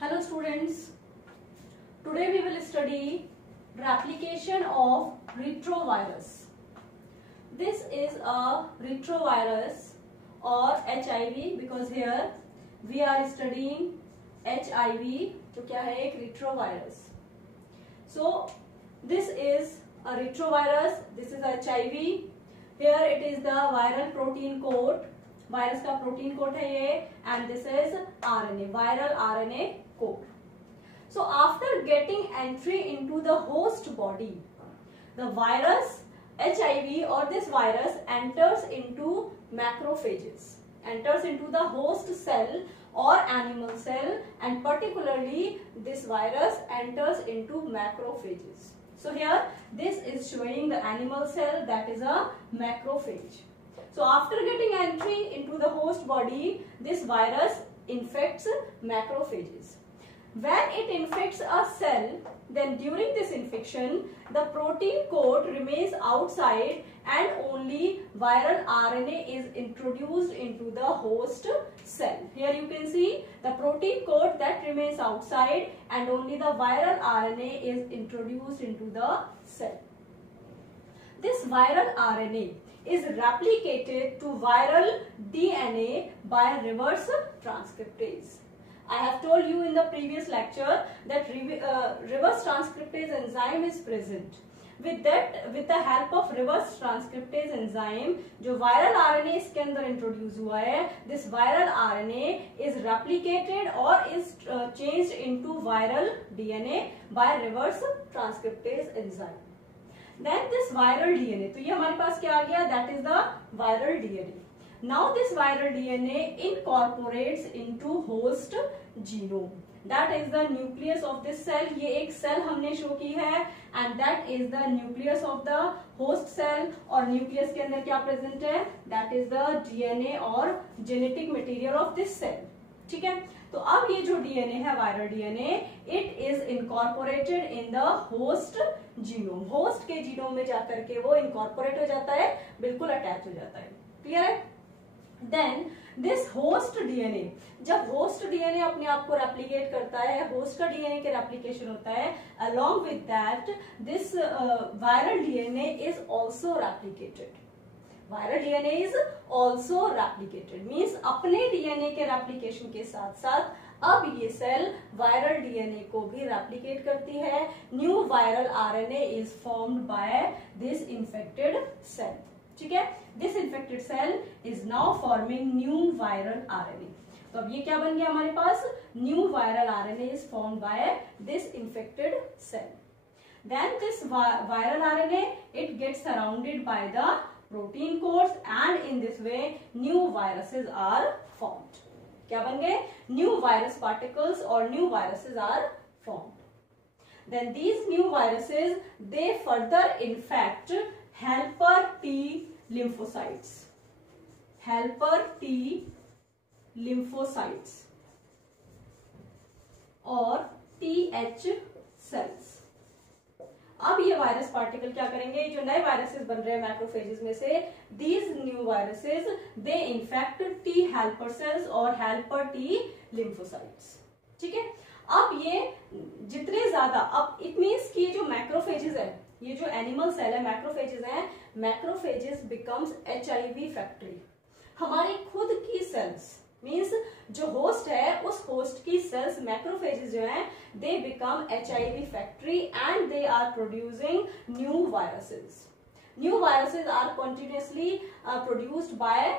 Hello students, today we will study the application of retrovirus. This is a retrovirus or HIV because here we are studying HIV जो क्या है एक retrovirus. So this is a retrovirus, this is HIV. Here it is the viral protein coat. Virus का protein code है ये and this is RNA viral RNA code. So after getting entry into the host body the virus HIV or this virus enters into macrophages, enters into the host cell or animal cell, and particularly this virus enters into macrophages. So here this is showing the animal cell, that is a macrophage. So after getting entry into the host body, this virus infects macrophages. When it infects a cell, then during this infection, the protein coat remains outside and only viral RNA is introduced into the host cell. Here you can see the protein coat that remains outside and only the viral RNA is introduced into the cell. This viral RNA is replicated to viral DNA by reverse transcriptase. I have told you in the previous lecture that reverse transcriptase enzyme is present. With the help of reverse transcriptase enzyme, जो viral RNA इसके अंदर introduce हुआ है, this viral RNA is replicated or is changed into viral DNA by reverse transcriptase enzyme. Then this viral DNA, तो ये हमारे पास क्या आ गया? That is the viral DNA. Now this viral DNA incorporates into host genome. That is the nucleus of this cell. ये एक cell हमने show की है and that is the nucleus of the host cell. और nucleus के अंदर क्या present है? That is the DNA और genetic material of this cell. ठीक है, तो अब ये जो DNA है viral DNA, it is incorporated in the host genome. Host के जीनोम में जाकर के वो incorporate हो जाता है, बिल्कुल अटैच हो जाता है. क्लियर है? Then this host DNA, जब host DNA अपने आप को replicate करता है, host का DNA के replication होता है, along with that this viral DNA is also replicated. Viral DNA is also replicated means अपने DNA के replication के साथ साथ अब ये सेल वायरल DNA को भी replicate करती है. New viral RNA is formed by this infected cell. ठीक है, this infected cell is now forming new viral RNA. तो अब ये क्या बन गया हमारे पास? New viral RNA is formed by this infected cell. Then this viral RNA it gets surrounded by the protein coats and in this way new viruses are formed. क्या बन गए? New virus particles or new viruses are formed. Then these new viruses they further infect helper T lymphocytes. Helper T lymphocytes और TH cells. अब ये virus particle क्या करेंगे? जो नए वायरसेस बन रहे हैं मैक्रोफेजेस में से, these new viruses they infect T helper cells और हेल्पर टी लिम्फोसाइट्स. ठीक है, अब ये जितने ज्यादा, अब इट मींस कि ये जो मैक्रोफेजेस है, ये जो एनिमल सेल है मैक्रोफेजेस हैं, मैक्रोफेजेस बिकम्स HIV फैक्ट्री. हमारी खुद की सेल्स मीन्स जो होस्ट है उस होस्ट की सेल्स मैक्रोफेजेस जो हैं they become HIV factory and they are producing new viruses. New viruses are continuously produced by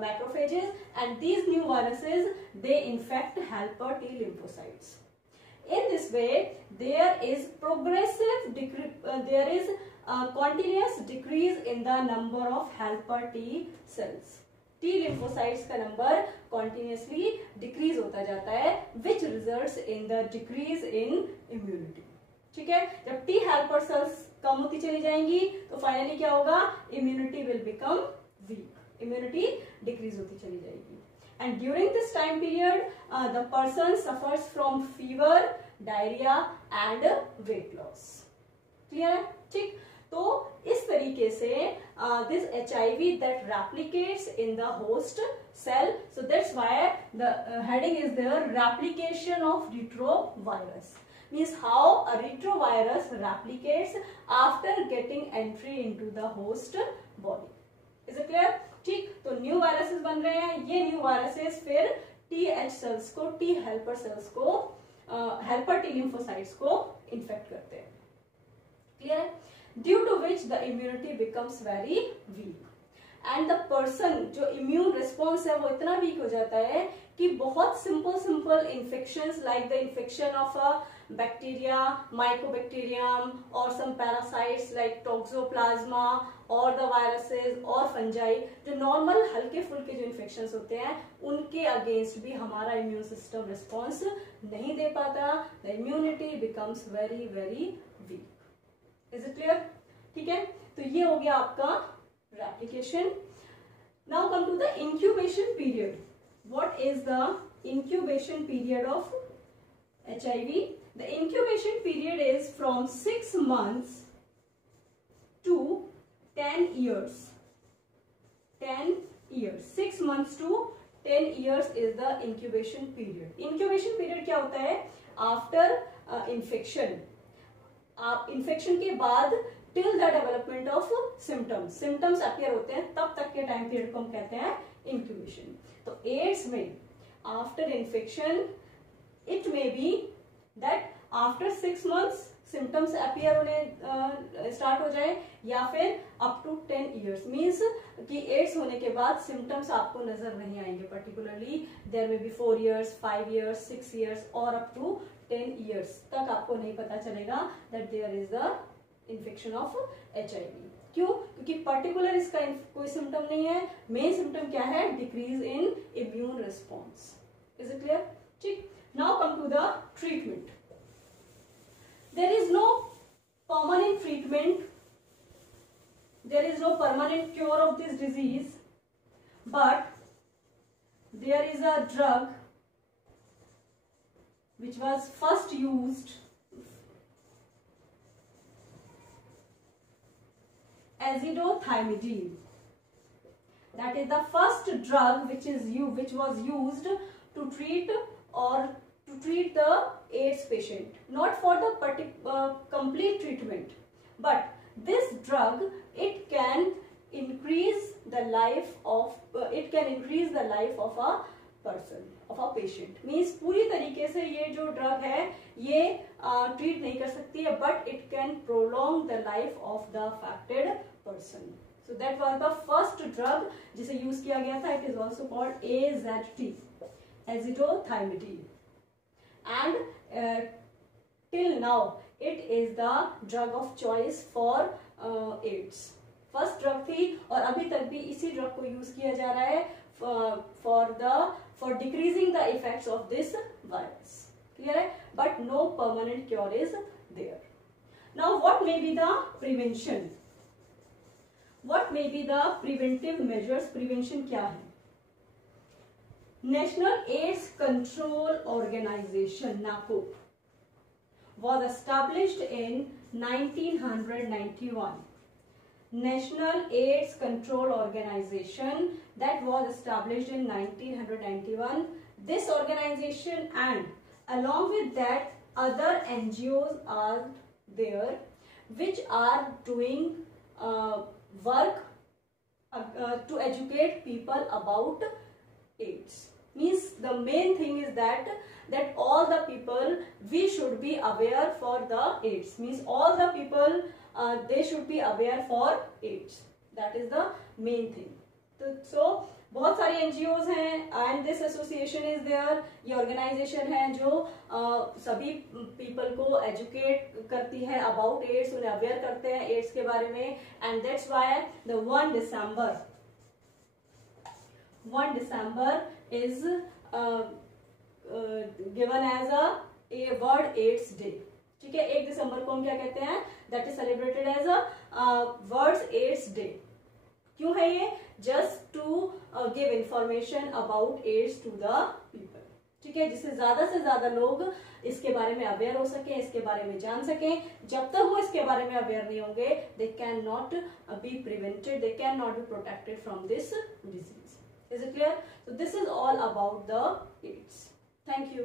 macrophages and these new viruses they infect helper T lymphocytes. In this way there is there is a continuous decrease in the number of helper T cells. T lymphocytes का number continuously decrease होता जाता है which results in the decrease in immunity. ठीक है, जब T helper cells कम होती चली जाएंगी तो फाइनली क्या होगा? Immunity will become weak. Immunity decrease होती चली जाएगी. And during this time period the person suffers from fever, diarrhea and weight loss. Clear है? ठीक, तो इस तरीके से this HIV that replicates in the host cell, so that's why the heading is there, replication of retrovirus, means how a retrovirus replicates after getting entry into the host body. Is it clear? ठीक, तो new viruses बन रहे हैं, ये new viruses फिर TH cells को, T helper cells को, helper T lymphocytes को इन्फेक्ट करते हैं. क्लियर है? Due to which the immunity becomes very weak and the person, जो इम्यून रिस्पॉन्स है वो इतना वीक हो जाता है कि बहुत simple infections like the infection of a bacteria, mycobacterium और सम पैरासाइट्स लाइक टोक्सोप्लाज्मा और द वायरसेस और फंजाई, जो नॉर्मल हल्के फुल्के जो इन्फेक्शंस होते हैं उनके अगेंस्ट भी हमारा इम्यून सिस्टम रिस्पॉन्स नहीं दे पाता. The immunity becomes very very weak. Is it clear? ठीक है, तो ये हो गया आपका replication. Now come to the incubation period. What is the incubation period of HIV? The incubation period is from 6 months to 10 years. 10 years. 6 months to 10 years is the incubation period. Incubation period क्या होता है? After infection. Infection के बाद till the development of symptoms appear होते हैं, तब तक के टाइम पीरियड को हम कहते हैं इंक्यूबेशन. तो एड्स में after infection it may be that after 6 months symptoms appear होने स्टार्ट हो जाए, या फिर अप टू 10 years, मीन्स कि एड्स होने के बाद सिम्टम्स आपको नजर नहीं आएंगे. Particularly there may be 4 years, 5 years, 6 years और अप टू 10 years तक आपको नहीं पता चलेगा that there is the infection of HIV. क्यों? क्योंकि पर्टिकुलर इसका कोई सिम्टम नहीं है. मेन सिम्टम क्या है? Decrease in immune response. Is it clear? ठीक, now come to the treatment. There is no permanent treatment, there is no permanent cure of this disease, but there is a drug which was first used azithromycin. That is the first drug which was used to treat the AIDS patient, not for the complete treatment, but this drug it can increase the life of a person, of a patient. Means पूरी तरीके से ये जो drug है ये treat नहीं कर सकती है, but it can prolong the life of the affected person. So that was the first drug जिसे यूज किया गया था. It is also called AZT, azithromycin, and till now it is the drug of choice for AIDS. First drug थी और अभी तक भी इसी ड्रग को यूज किया जा रहा है for decreasing the effects of this virus. Clear है? But no permanent cure is there. Now what may be the prevention? What may be the preventive measures? Prevention क्या है? National AIDS Control Organization (NACO) was established in 1991. National AIDS Control Organization that was established in 1991. This organization and along with that other NGOs are there which are doing work to educate people about AIDS. Means the main thing is that all the people we should be aware for the AIDS. Means all the people they should be aware for AIDS. That is the main thing. So बहुत सारी NGOs हैं and this association is there. ये organization है जो सभी people को educate करती है about AIDS, उन्हें aware करते हैं AIDS के बारे में, and that's why the 1 December is given as a World AIDS Day. ठीक है, 1 दिसंबर को हम क्या कहते हैं? That is celebrated as a World AIDS Day. क्यों है ये? Just to give information about AIDS to the people. ठीक है, जिससे ज्यादा लोग इसके बारे में अवेयर हो सके, इसके बारे में जान सकें। जब तक वो इसके बारे में अवेयर नहीं होंगे, they can not be prevented, they can not be protected from this disease. Is it clear? So this is all about the AIDS. Thank you.